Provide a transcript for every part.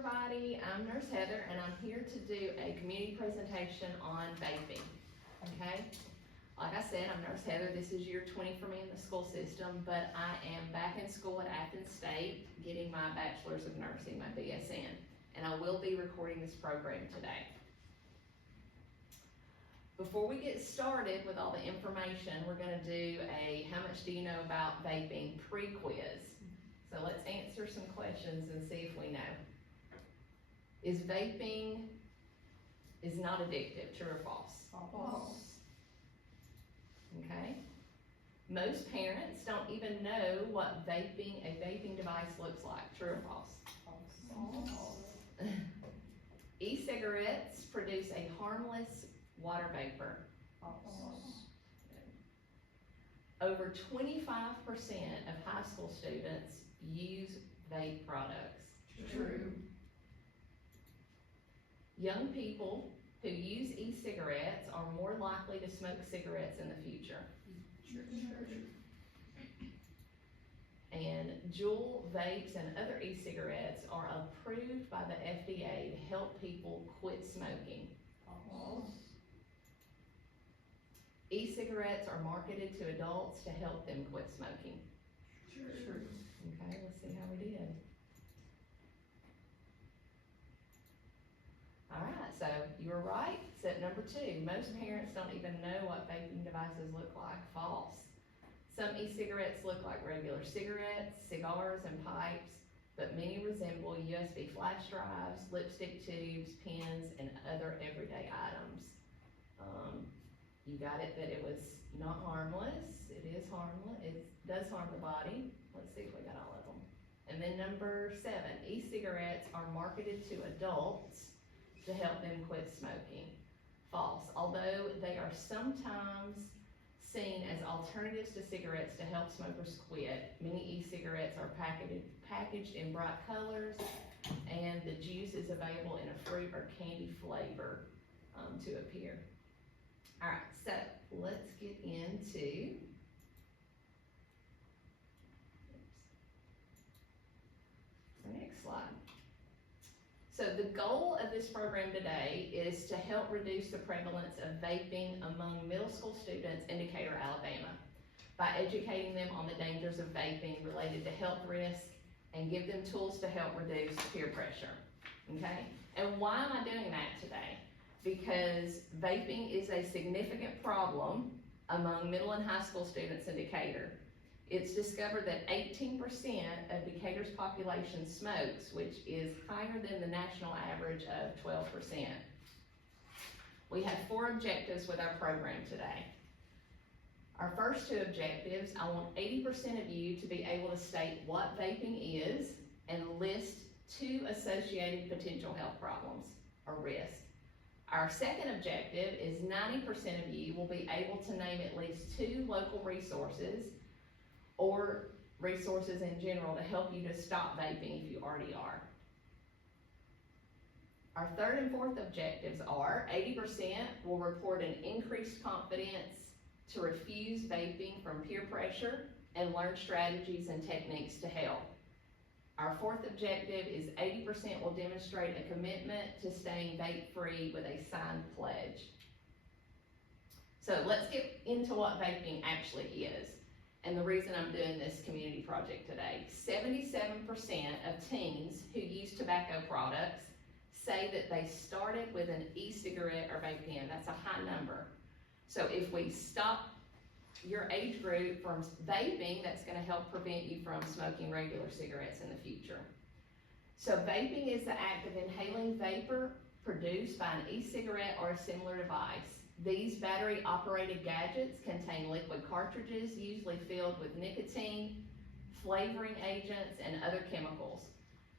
everybody, I'm Nurse Heather and I'm here to do a community presentation on vaping, okay? Like I said, I'm Nurse Heather, this is year 20 for me in the school system, but I am back in school at Athens State getting my Bachelor's of Nursing, my BSN, and I will be recording this program today. Before we get started with all the information, we're gonna do a how much do you know about vaping pre-quiz. So let's answer some questions and see if we know. Is vaping not addictive, true or false? False. Okay. Most parents don't even know what a vaping device looks like, true or false? False. E-cigarettes produce a harmless water vapor. False. Over 25% of high school students use vape products. True. Young people who use e-cigarettes are more likely to smoke cigarettes in the future. True. And Juul vapes and other e-cigarettes are approved by the FDA to help people quit smoking. False. E-cigarettes are marketed to adults to help them quit smoking. True. Okay, let's see how we did. All right, so you were right, step number 2. Most parents don't even know what vaping devices look like. False. Some e-cigarettes look like regular cigarettes, cigars, and pipes, but many resemble USB flash drives, lipstick tubes, pens, and other everyday items. You got it that it was not harmless. It is harmless. It does harm the body. Let's see if we got all of them. And then number 7, e-cigarettes are marketed to adults to help them quit smoking. False. Although they are sometimes seen as alternatives to cigarettes to help smokers quit, many e-cigarettes are packaged in bright colors, and the juice is available in a fruit or candy flavor to appear. All right, so let's get into the next slide. So the goal of this program today is to help reduce the prevalence of vaping among middle school students in Decatur, Alabama, by educating them on the dangers of vaping related to health risk and give them tools to help reduce peer pressure, okay? And why am I doing that today? Because vaping is a significant problem among middle and high school students in Decatur. It's discovered that 18% of Decatur's population smokes, which is higher than the national average of 12%. We have 4 objectives with our program today. Our first 2 objectives, I want 80% of you to be able to state what vaping is and list 2 associated potential health problems or risks. Our second objective is 90% of you will be able to name at least 2 local resources or resources in general to help you to stop vaping if you already are. Our third and fourth objectives are 80% will report an increased confidence to refuse vaping from peer pressure and learn strategies and techniques to help. Our fourth objective is 80% will demonstrate a commitment to staying vape-free with a signed pledge. So let's get into what vaping actually is and the reason I'm doing this community project today. 77% of teens who use tobacco products say that they started with an e-cigarette or vape pen. That's a high number. So if we stop your age group from vaping, that's going to help prevent you from smoking regular cigarettes in the future. So vaping is the act of inhaling vapor produced by an e-cigarette or a similar device. These battery-operated gadgets contain liquid cartridges, usually filled with nicotine, flavoring agents, and other chemicals.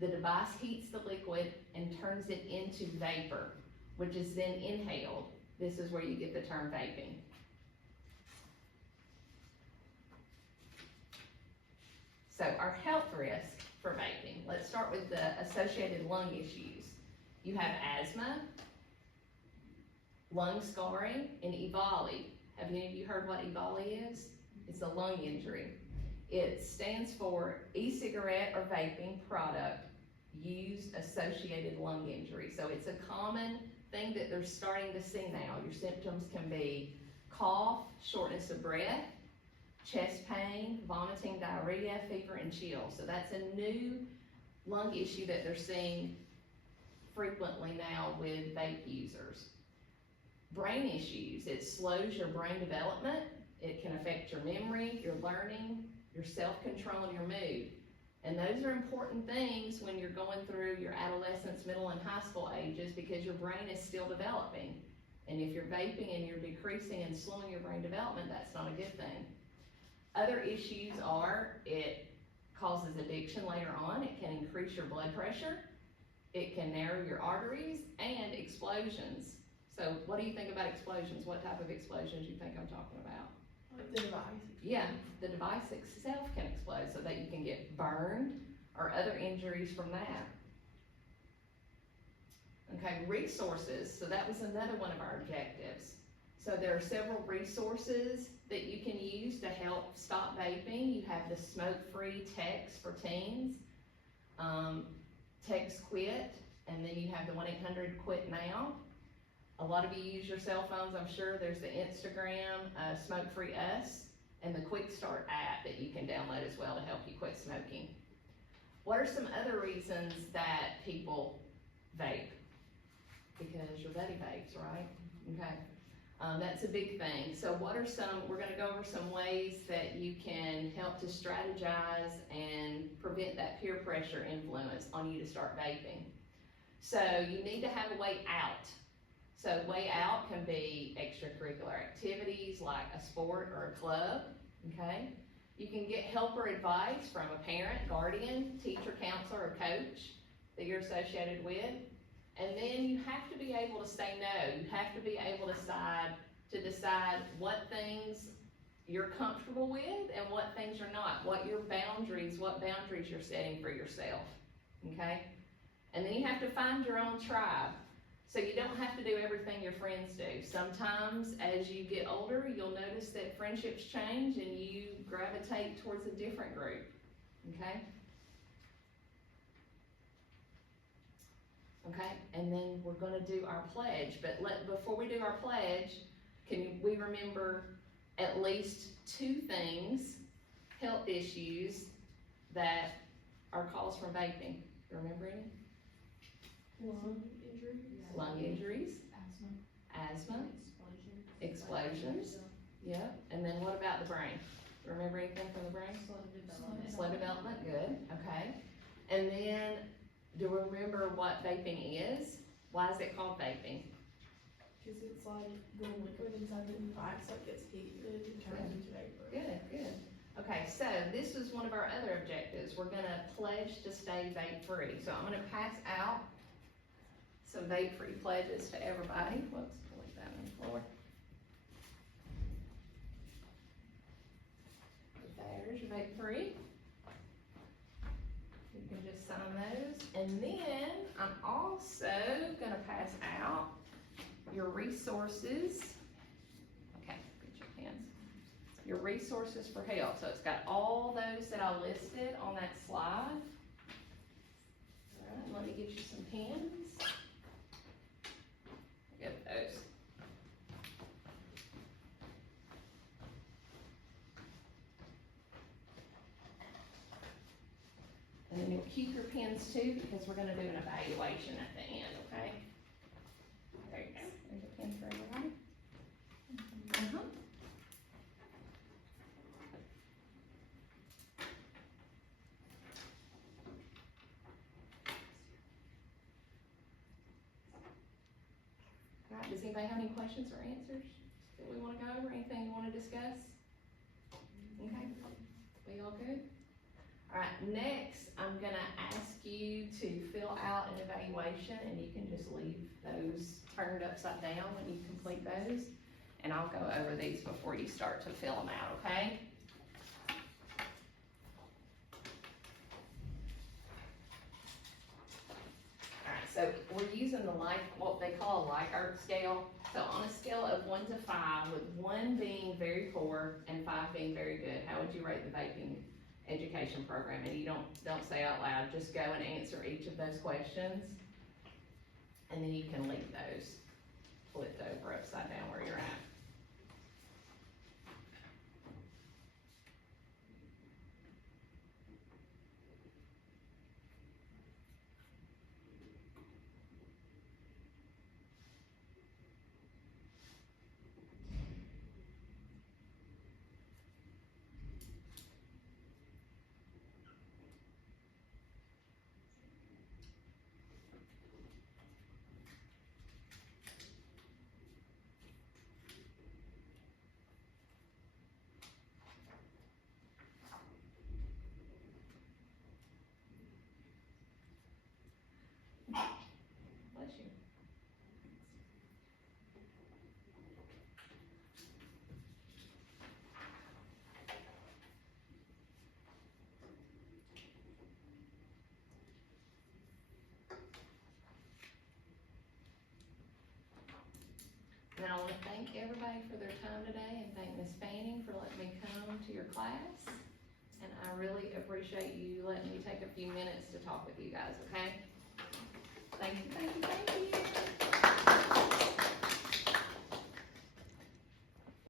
The device heats the liquid and turns it into vapor, which is then inhaled. This is where you get the term vaping. So our health risk for vaping. Let's start with the associated lung issues. You have asthma, lung scarring, and EVALI. Have any of you heard what EVALI is? It's a lung injury. It stands for e-cigarette or vaping product used associated lung injury. So it's a common thing that they're starting to see now. Your symptoms can be cough, shortness of breath, chest pain, vomiting, diarrhea, fever, and chills. So that's a new lung issue that they're seeing frequently now with vape users. Brain issues, it slows your brain development. It can affect your memory, your learning, your self-control, and your mood. And those are important things when you're going through your adolescence, middle, and high school ages, because your brain is still developing. And if you're vaping and you're decreasing and slowing your brain development, that's not a good thing. Other issues are, it causes addiction later on. It can increase your blood pressure. It can narrow your arteries, and explosions. So what do you think about explosions? What type of explosions you think I'm talking about? Like the device. Yeah, the device itself can explode so that you can get burned or other injuries from that. Okay, resources. So that was another one of our objectives. So there are several resources that you can use to help stop vaping. You have the smoke-free text for teens, text quit, and then you have the 1-800-QUIT NOW. A lot of you use your cell phones, I'm sure. There's the Instagram, Smoke Free Us, and the Quick Start app that you can download as well to help you quit smoking. What are some other reasons that people vape? Because your buddy vapes, right? Okay, that's a big thing. So what are we're gonna go over some ways that you can help to strategize and prevent that peer pressure influence on you to start vaping. So you need to have a way out. So way out can be extracurricular activities like a sport or a club, okay? You can get help or advice from a parent, guardian, teacher, counselor, or coach that you're associated with. And then you have to be able to say no. You have to be able to decide what things you're comfortable with and what things you're not, what boundaries you're setting for yourself, okay? And then you have to find your own tribe. So you don't have to do everything your friends do. Sometimes as you get older, you'll notice that friendships change and you gravitate towards a different group, okay? Okay, and then we're gonna do our pledge, but before we do our pledge, can we remember at least 2 things, health issues that are caused from vaping? You remember any? Lung injuries, asthma, explosions, yeah, and then what about the brain? Remember anything from the brain? Slow development, good, okay. And then, do we remember what vaping is? Why is it called vaping? Because it's like the liquid inside the device, like gets heated and turns into vapor. Good, good. Okay, so this is one of our other objectives. We're gonna pledge to stay vape-free. So I'm gonna pass out some vape-free pledges to everybody. Whoops, delete that on the floor. There's your vape-free. You can just sign those. And then I'm also gonna pass out your resources. Okay, get your pens. Your resources for help. So it's got all those that I listed on that slide. All right, let me get you some pens. Get those. And then you'll keep your pens too, because we're gonna do an evaluation at the end, okay? There you go. There's a pen for everybody. All right, does anybody have any questions or answers that we wanna go over? Anything you wanna discuss? Okay, we all good? All right, next, I'm gonna ask you to fill out an evaluation, and you can just leave those turned upside down when you complete those. And I'll go over these before you start to fill them out, okay? All right, so we're using what they call a Likert scale. So on a scale of 1 to 5, with 1 being very poor and 5 being very good, how would you rate the vaping education program, and you don't say out loud, just go and answer each of those questions. And then you can leave those flipped over upside down where you're at. Bless you. And I wanna thank everybody for their time today, and thank Ms. Fanning for letting me come to your class. And I really appreciate you letting me take a few minutes to talk with you guys, okay? Thank you, thank you, thank you.